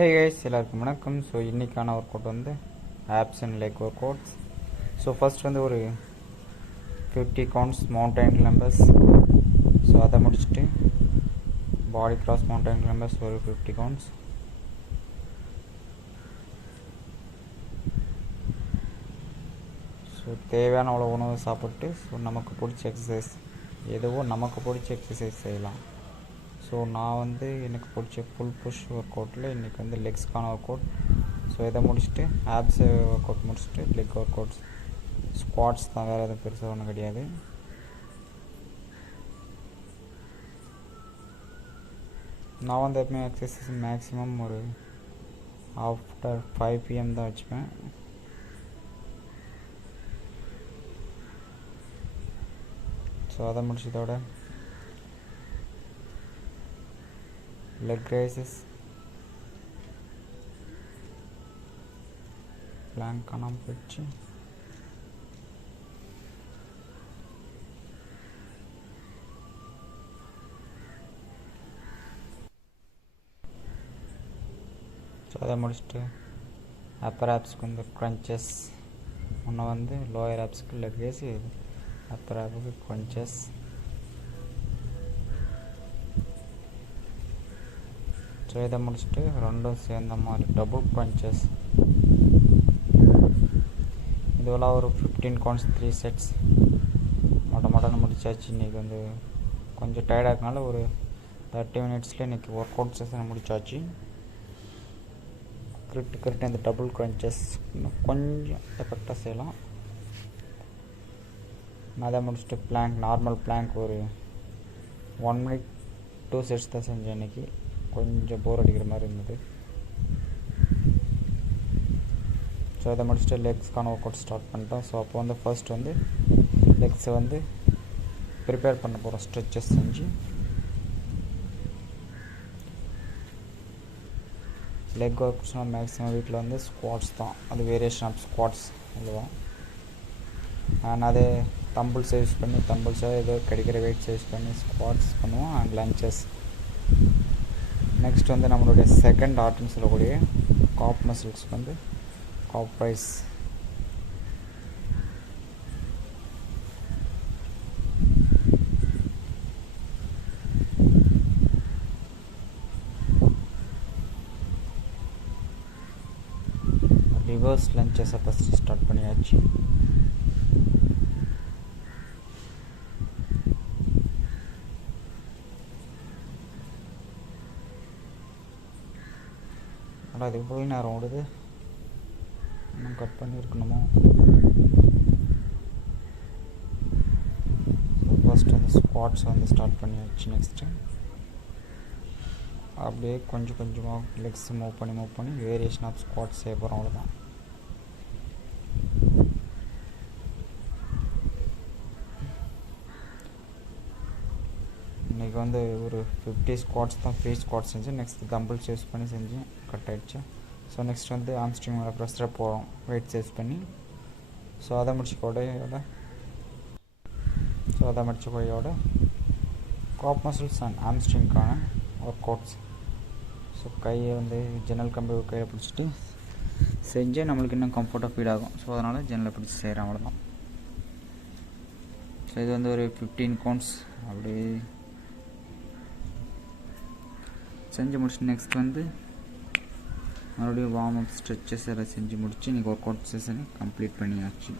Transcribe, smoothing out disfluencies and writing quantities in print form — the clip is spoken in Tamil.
ஹே கைஸ், எல்லாருக்கும் வணக்கம். ஸோ இன்றைக்கான ஒர்க் அவுட் வந்து apps and leg work outs. So first வந்து ஒரு 50 கவுண்ட்ஸ் மவுண்டைன் கிளம்பர்ஸ். ஸோ அதை முடிச்சுட்டு பாடி கிராஸ் மவுண்டைன் கிளம்பர்ஸ் ஒரு 50 கவுண்ட்ஸ். ஸோ தேவையான அவ்வளோ உணவு சாப்பிட்டு ஸோ நமக்கு பிடிச்ச எக்ஸசைஸ் எதுவோ நமக்கு பிடிச்ச எக்ஸசைஸ் செய்யலாம். ஸோ நான் வந்து எனக்கு பிடிச்ச ஃபுல் புஷ் ஒர்க் அவுட்டில் இன்றைக்கி வந்து லெக்ஸ்க்கான ஒர்க் அவுட். ஸோ இதை முடிச்சுட்டு ஆப்ஸ் ஒர்க் அவுட் முடிச்சுட்டு லெக் ஒர்க் அவுட்ஸ், ஸ்குவாட்ஸ் தான், வேறு எதுவும் பெருசாக ஒன்றும் கிடையாது. நான் வந்து எப்பவுமே எக்ஸசைஸ் மேக்ஸிமம் ஒரு ஆஃப்டர் 5 PM தான் வச்சுப்பேன். ஸோ அதை முடிச்சதோட லெக் ரைசஸ், பிளாங்க் காணாமல் போயிடுச்சு. ஸோ அதை முடிச்சுட்டு அப்பர் ஆப்ஸ்க்கு வந்து க்ரன்ச்சஸ், ஒன்று வந்து லோயர் ஆப்ஸ்க்கு லெக் ரைஸ், அப்பர் ஆப்புக்கு க்ரன்ச்சஸ். ஸோ இதை முடிச்சுட்டு ரெண்டும் சேர்ந்த மாதிரி டபுள் க்ரன்ச்சஸ். இதுவெல்லாம் ஒரு 15 கவுண்ட்ஸ் 3 செட்ஸ் மட்டன்னு முடிச்சாச்சு. இன்றைக்கி வந்து கொஞ்சம் டயர்டாக இருக்கனால ஒரு 30 மினிட்ஸில் இன்றைக்கி ஒர்க் அவுட் செஷன் முடிச்சாச்சு. கரெக்ட் இந்த டபுள் க்ரன்ச்சஸ் இன்னும் கொஞ்சம் எஃபெக்டாக செய்யலாம். அதை முடிச்சுட்டு பிளாங்க், நார்மல் பிளாங்க் ஒரு 1 மினிட் 2 செட்ஸ் தான் செஞ்சேன். இன்றைக்கி கொஞ்சம் போர் அடிக்கிற மாதிரி இருந்தது. ஸோ அதை முடிச்சுட்டு லெக்ஸ்க்கான ஒர்க் அவுட் ஸ்டார்ட் பண்ணிட்டோம். ஸோ அப்போ வந்து ஃபர்ஸ்ட் வந்து லெக்ஸை வந்து ப்ரிப்பேர் பண்ண போகிறோம். ஸ்ட்ரெச்சஸ் செஞ்சு லெக் ஒர்க்ஸ்னால் மேக்ஸிமம் வீட்டில் வந்து ஸ்குவாட்ஸ் தான், அது வேரியேஷன் ஆஃப் ஸ்குவாட்ஸ் அவ்வளோதான். அண்ட் அதே தம்பிள்ஸ் யூஸ் பண்ணி தம்பிள்ஸாக ஏதோ கிடைக்கிற வெயிட்ஸ் யூஸ் பண்ணி ஸ்குவாட்ஸ் பண்ணுவோம். And lunges. நெக்ஸ்ட் வந்து நம்மளுடைய செகண்ட் ஆர்ட்னு சொல்லக்கூடிய காப் மசில்ஸ்க்கு வந்து காப் ரைஸ். ரிவர்ஸ் லஞ்சஸை ஃபஸ்ட்டு ஸ்டார்ட் பண்ணியாச்சு. அது இவ்வளோ நேரம் ஓடுது, இன்னும் கட் பண்ணியிருக்கணுமோ. ஃபஸ்ட்டு அந்த ஸ்குவாட்ஸ் வந்து ஸ்டார்ட் பண்ணியாச்சு. நெக்ஸ்ட்டு அப்படியே கொஞ்சம் கொஞ்சமாக லெக்ஸ் மூவ் பண்ணி வேரியேஷன் ஆஃப் ஸ்குவாட்ஸ் செய்ய போகிறோம், அவ்வளோதான். இன்றைக்கி வந்து ஒரு 50 ஸ்குவாட்ஸ் தான் ஃப்ரீ ஸ்குவாட்ஸ் செஞ்சேன். நெக்ஸ்ட் தம்பிள்ஸ் யூஸ் பண்ணி செஞ்சேன், கட் ஆகிடுச்சு. ஸோ நெக்ஸ்ட் வந்து ஆம்ஸ்ட்ரிங் மேலே ப்ரெஸ்ஸராக போகிறோம் வெயிட்ஸ் யூஸ் பண்ணி. ஸோ அதை முடிச்ச கொடையோட காப் மசில்ஸ் அண்ட் ஆம்ஸ்ட்ரிங்கான ஒர்க் அவுட்ஸ். ஸோ கையை வந்து ஜன்னல் கம்பி கையை பிடிச்சிட்டு செஞ்சே நம்மளுக்கு இன்னும் கம்ஃபர்ட்டாக ஃபீல் ஆகும். ஸோ அதனால் ஜன்னலை பிடிச்சி செய்கிறேன், அவ்வளோதான். ஸோ இது வந்து ஒரு 15 கவுண்ட்ஸ் அப்படி செஞ்சு முடிச்சு நெக்ஸ்ட் வந்து மறுபடியும் வார்ம் அப் ஸ்ட்ரெச்சஸ் எல்லாம் செஞ்சு முடிச்சு இன்றைக்கி ஒர்க் அவுட் செஷனை கம்ப்ளீட் பண்ணியாச்சு.